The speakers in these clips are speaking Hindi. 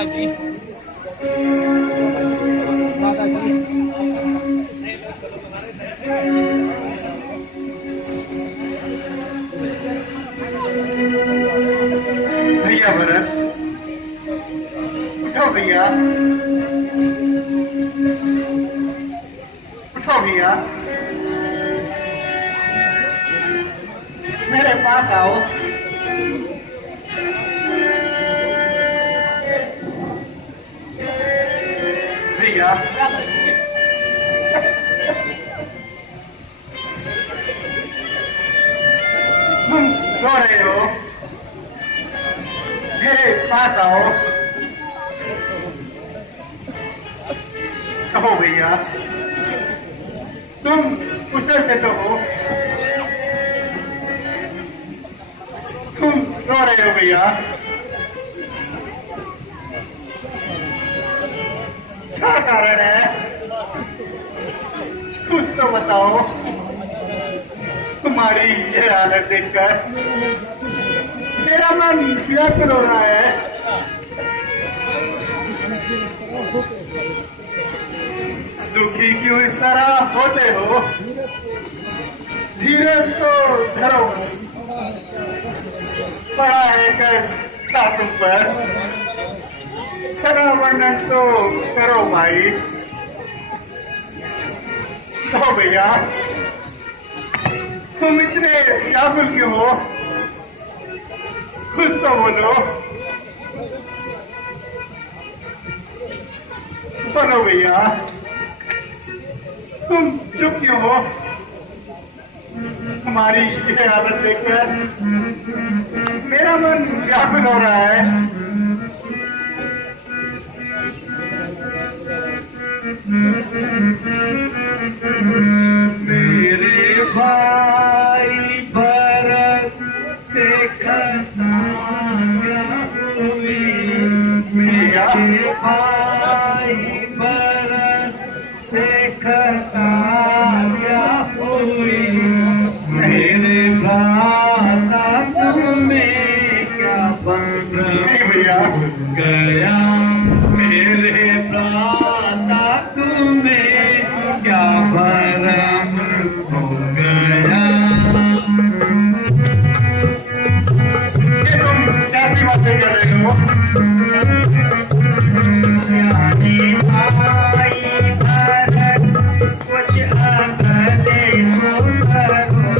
माता जी। भैया भरत, उठो भैया, उठो भैया, मेरे पास आओ। भैया, तुम रो रहे हो, मेरे पास आओ। कहो भैया, तुम कुशल से तो हो, तुम रो रहे हो भैया, क्या कारण है? कुछ तो बताओ। तुम्हारी ये हालत देखकर मेरा मन व्याकुल हो रहा है। दुखी क्यों इस तरह होते हो? धीरज तो धरो, बड़ा है कष्ट तुम पर। क्षमा वर्णन तो करो भाई। कहो भैया, तुम इतने व्याकुल क्यों हो? कुछ तो बोलो, बोलो भैया, तुम चुप क्यों हो? हमारी ये हालत देखकर मेरा मन व्याकुल हो रहा है। मेरे भाई भरत से खताया हुई, मेरे भाई भरत से खताया हुई, मेरे भ्राता तुम्हें क्या बन गया, मेरे भ्राता तुम्हें क्या भरम हो गया। ये तुम कैसी बातें कर रहे हो? ज्ञानी भाई भरत कुछ अकले तो करो,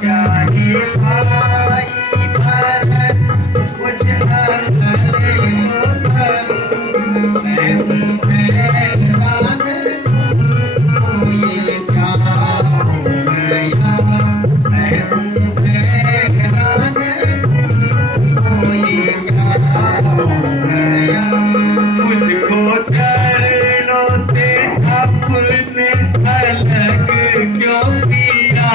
ज्ञानी भाई भरत कुछ अकले तो करो, मैं तुम्हें हैरान हूँ, ये क्या हो गया, मैं तुम्हें हैरान हूँ, ये क्या हो गया। मुझको चरणों से अपने अलग क्यों किया,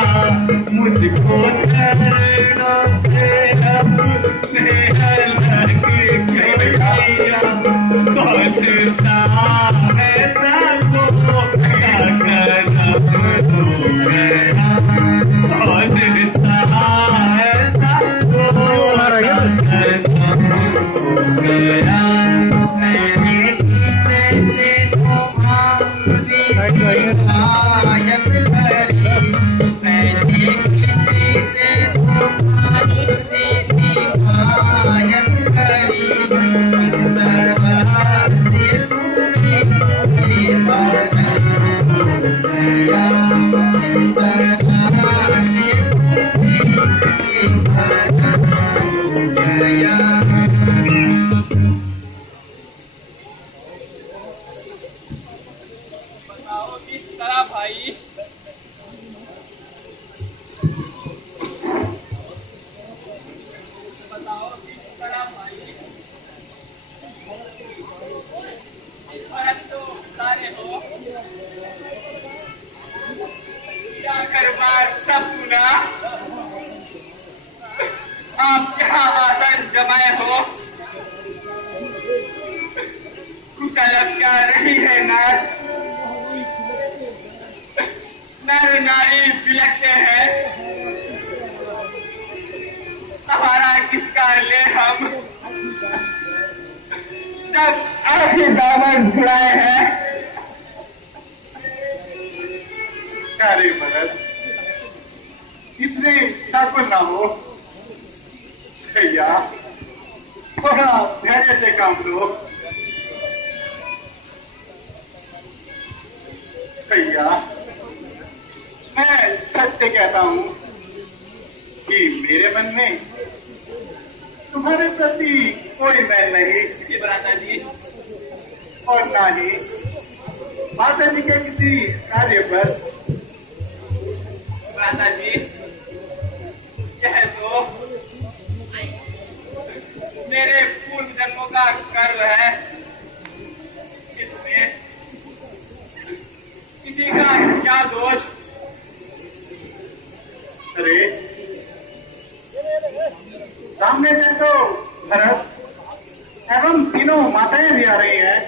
मुझको चरणों से अपने अलग क्यों किया, कौन सा ऐसा वो क्या करम हो गया, कौन सा ऐसा वो क्या करम हो गया। मैंने किसे से तुम्हारी शिकायत करी, मैंने किसी से तुम्हारी शिकायत करी, इस तरह से तुम्हें ये बदनाम हो गया, इस तरह से तुम्हें ये बदनाम हो गया। बताओ किस तरह भाई? बताओ किस तरह भाई? इस भरत तो सारे हो, क्या कर बार सब सुना? आप क्या आसन जमाए हो? कुशल क्या नहीं है नाथ, नर नारी बिलखते हैं, हमारा किसका ले हम, तक आपके दामन छुड़ाए हैं। अरे भरत, इतने ठाकुर ना हो भैया, थोड़ा धैर्य से काम लो भैया। मैं सत्य कहता हूँ कि मेरे मन में तुम्हारे प्रति कोई मैल नहीं, ये भ्राता जी, और ना ही माता जी के किसी कार्य पर। भ्राता जी, यह तो मेरे पूर्व जन्मों का कर्म है। इसमें किसी का क्या दोष? अरे सामने से तो भरत एवं तीनों माताएं भी आ रही हैं।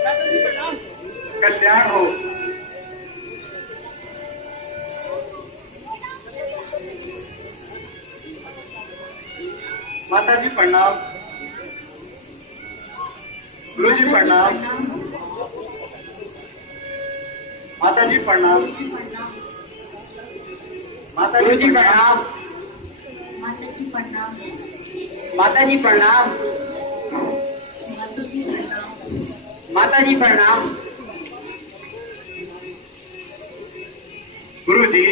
भ्राता जी प्रणाम। कल्याण हो। माता जी प्रणाम, गुरु जी प्रणाम, माता जी प्रणाम, माता गुरु जी जी प्रणाम, प्रणाम। माता जी प्रणाम। माता जी प्रणाम। माता जी प्रणाम। माता जी प्रणाम। गुरु जी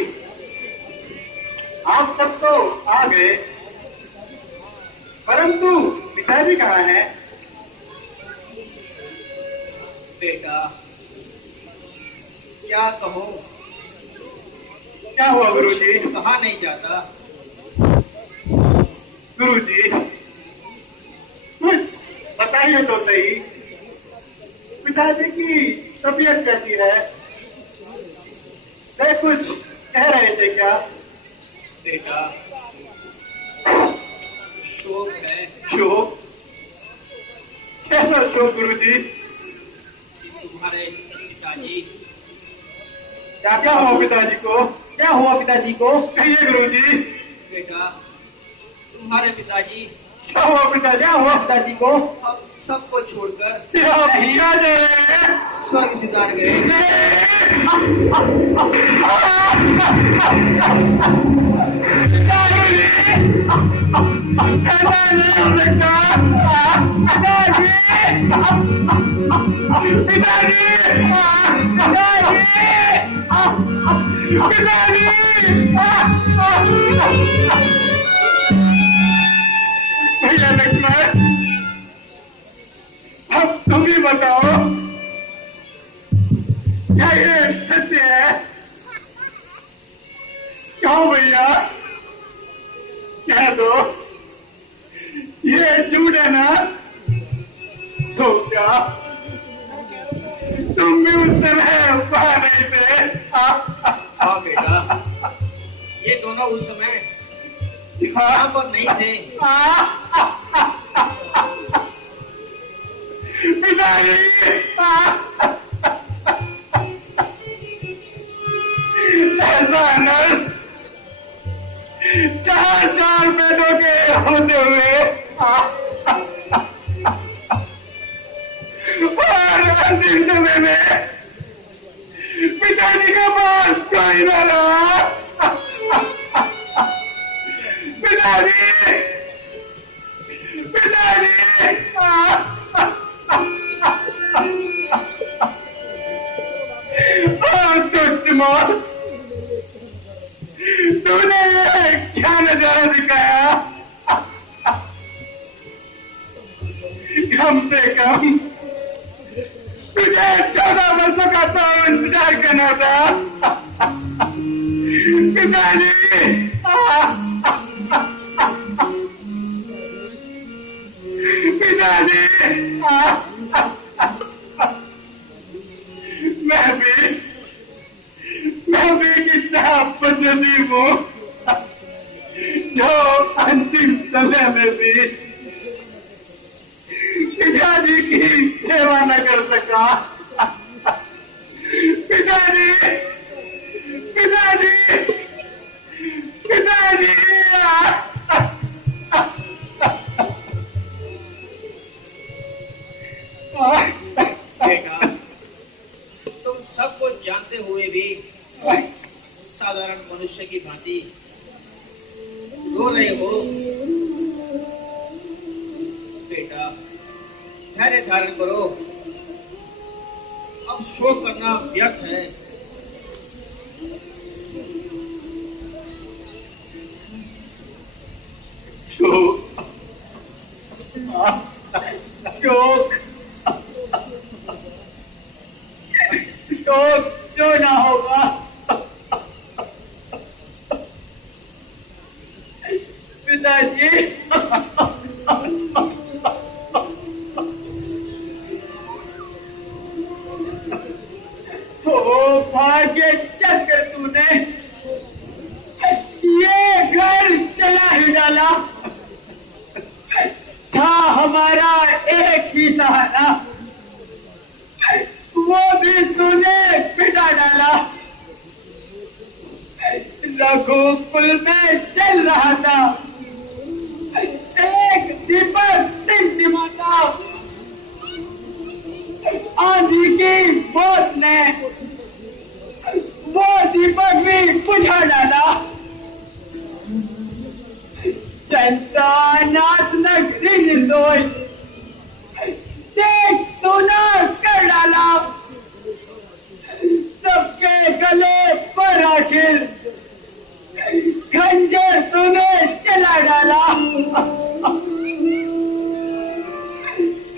आप सब तो आ गए, परंतु पिताजी कहाँ हैं? बेटा, क्या कहो, क्या हुआ गुरु जी? कहा नहीं जाता। गुरु जी कुछ बताइए तो सही, पिताजी की तबीयत कैसी है? वे कुछ कह रहे थे क्या? बेटा, शोक है। शोक? कैसा शोक गुरु जी? तुम्हारे पिताजी, क्या हुआ पिताजी को? क्या हुआ पिताजी को? कहिए गुरु जी, बेटा, तुम्हारे पिताजी क्या हुआ पिताजी? क्या हुआ? पिताजी को हम सबको छोड़कर क्या जा रहे हैं? स्वर्ग सिधार गए। ऐसा नहीं हो सकता। पिताजी, पिताजी, पिताजी, भैया लक्ष्मण, अब तुम ही बताओ, क्या ये सत्य है? क्यों भैया, कह दो, ये झूठ है ना? तो क्या तुम भी उस समय वहां नहीं थे? हाँ बेटा, ये दोनों उस समय यहाँ पर नहीं थे। पिताजी, ऐसा अनर्थ 4 बेटों के होते हुए और अंतिम समय में पिताजी के पास कोई न रहा। पिताजी, पिताजी, दुष्ट मौत, तूने ये क्या नजारा दिखाया? कम से कम तुझे 14 वर्षों का तो इंतजार करना था। पिताजी, पिताजी, मैं भी कितना बदनसीब हूँ जो अंतिम समय में भी पिताजी की सेवा न कर सका। पिता पिताजी, पिताजी, पिताजी। बेटा, तुम सब कुछ जानते हुए भी साधारण मनुष्य की भांति रो रहे हो। बेटा, धैर्य धारण करो। अब शोक करना व्यर्थ है। शोक, शोक, शोक क्यों ना होगा? पिताजी, ओ भाग्य चक्र तूने ये घर चला ही डाला। था हमारा एक ही सहारा, वो भी तूने पिटा डाला। रघुकुल में चल रहा था एक दीपक टिमटिमाता, आंधी की मौत ने वो दीपक भी बुझा डाला। जनता नाथ नगरी निर्दोष देश तूने कर डाला। सबके गले पर आखिर खंजर तूने चला डाला।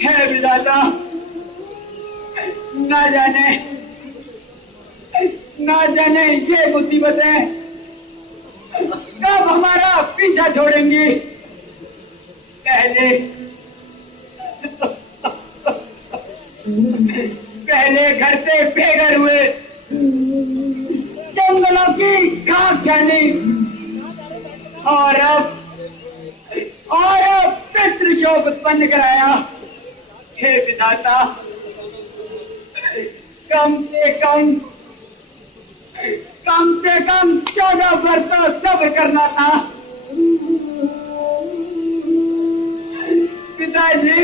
है विधाता, ना जाने ये मुसीबतें कब हमारा पीछा छोड़ेंगी। पहले घर से बेघर हुए, जंगलों की खाक छानी, और अब पितृशोक उत्पन्न कराया। हे विधाता, कम से कम 14 वर्ष तो सब्र करना था। पिताजी,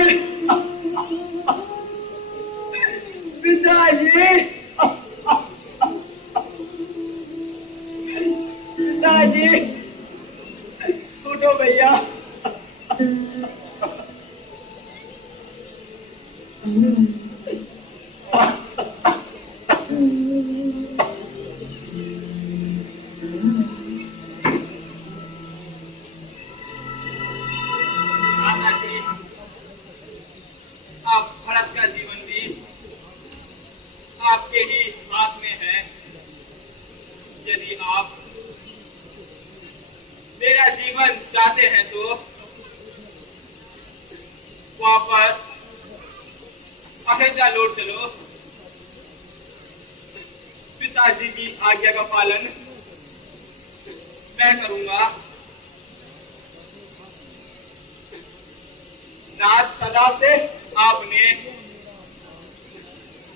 पिताजी, पिताजी, उठो भैया। अब भरत का जीवन भी आपके ही हाथ में है। यदि आप मेरा जीवन चाहते हैं तो वापस अयोध्या लौट चलो। पिताजी की आज्ञा का पालन मैं करूंगा। नाथ, सदा से आपने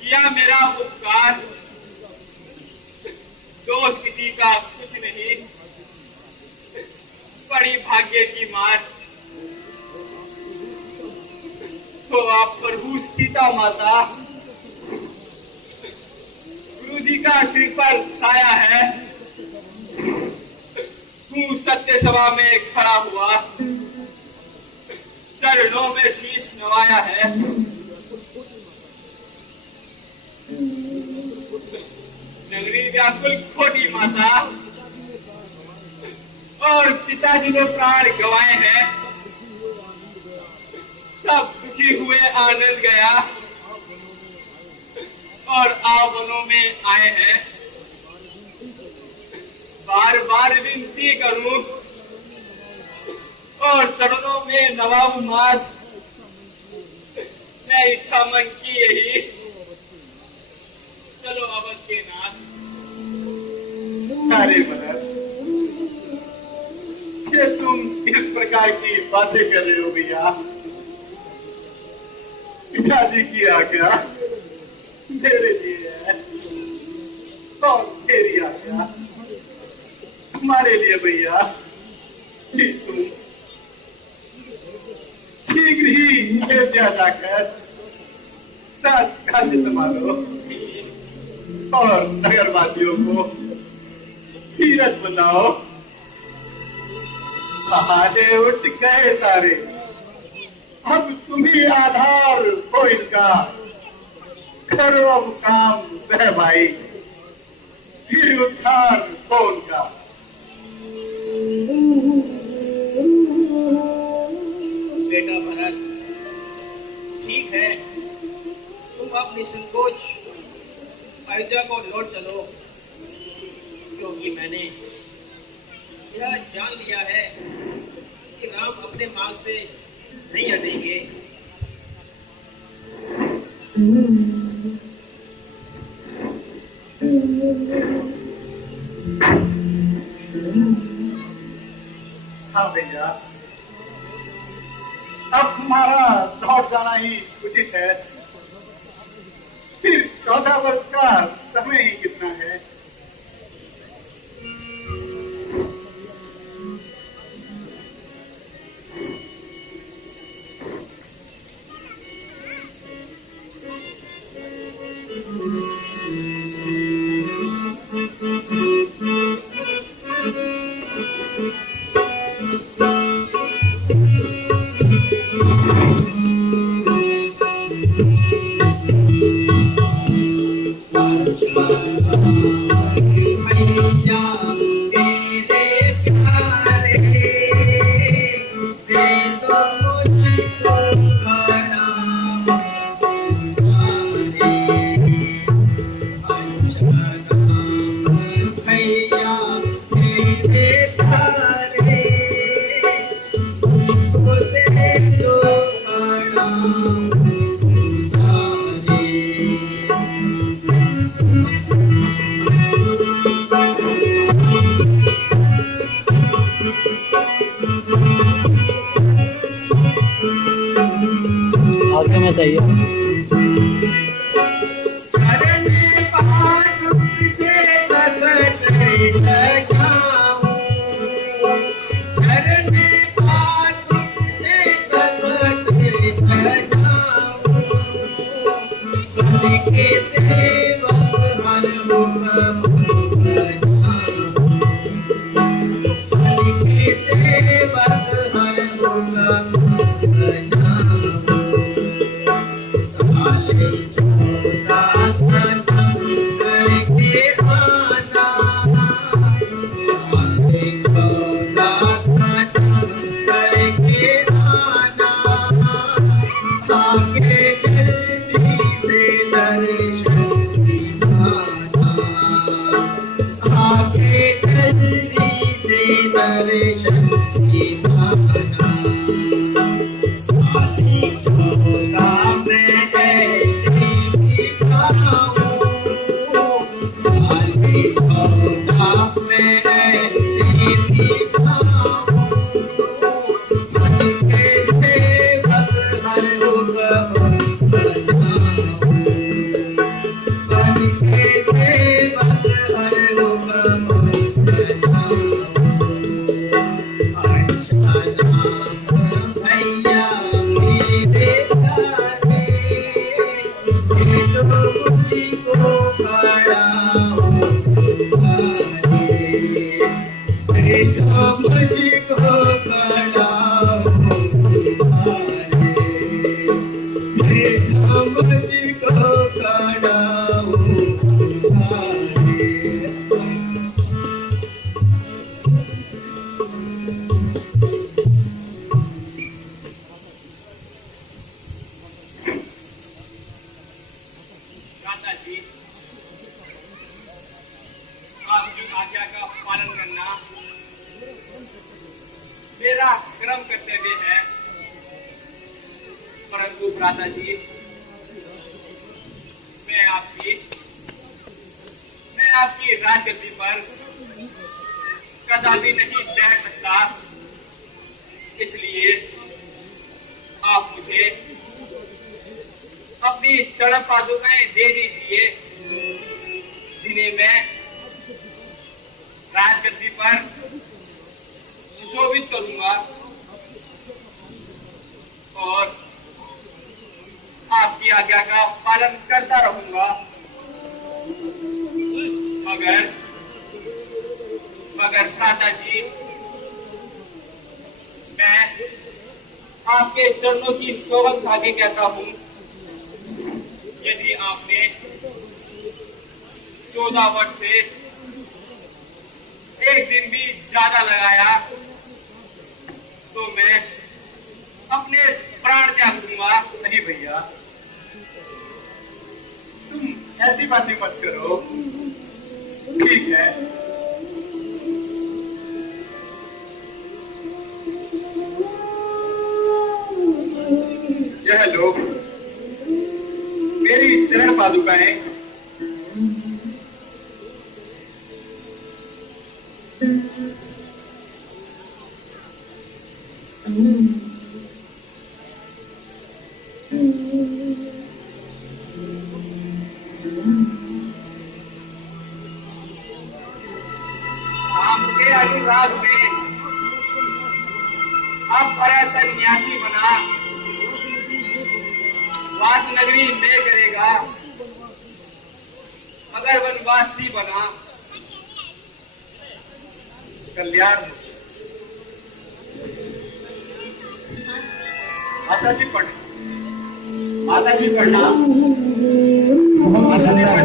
किया मेरा उपकार, दोष किसी का कुछ नहीं, बड़ी भाग्य की मार। तो आप प्रभु सीता माता, गुरु जी का सिर पर साया है। तू सत्य सभा में खड़ा हुआ, चरणों में शीश नवाया है। नगरी व्याकुल खोटी माता, और पिताजी ने प्राण गंवाए हैं। सब दुखी हुए आनंद गया, और आवनों में आए हैं। बार बार विनती करूं और चरणों में नवाऊं मात। मैं इच्छा मन की यही, चलो अवध के नाथ। अरे भरत, ये तुम किस प्रकार की बातें कर रहे हो भैया? पिताजी की आज्ञा मेरे लिए है, और तेरी आज्ञा तुम्हारे लिए भैया कि तुम शीघ्र ही अयोध्या जाकर राज्य संभालो और नगरवासियों को सीरत बताओ। सहारे उठ गए सारे, अब तुम्ही आधार हो इनका, करो अब काम वह भाई, फिर उद्धार हो उनका। बेटा भरत, ठीक है, तुम अब निसंकोच अयोध्या को लौट चलो, क्योंकि मैंने यह जान लिया है कि राम अपने मार्ग से नहीं हटेंगे। हाँ भैया, अब तुम्हारा लौट जाना ही उचित है। फिर 14 वर्ष का समय ही कितना है। आगे में चाहिए। आपकी आज्ञा का पालन करना मेरा क्रम कर्तव्य है। परंतु भ्राता जी, मैं आपकी राजगद्दी पर कदापि नहीं बैठ सकता, इसलिए आप मुझे अपनी चरण पादुकाएं दे दीजिए, इन्हें मैं राजगद्दी पर सुशोभित करूंगा और आपकी आज्ञा का पालन करता रहूंगा। मगर भ्राता जी, मैं आपके चरणों की सौगंध खा के कहता हूं, यदि आपने 14 वर्ष से एक दिन भी ज्यादा लगाया तो मैं अपने प्राण त्याग दूंगा। नहीं भैया, तुम ऐसी बातें मत करो। ठीक है, यह लोग मेरी चरण पादुकाएं आपके अनुराग में अब बड़ा सन्यासी बना वास नगरी में करेगा, मगर वनवासी बना कल्याण हो। माता जी प्रणाम। बहुत सुंदर।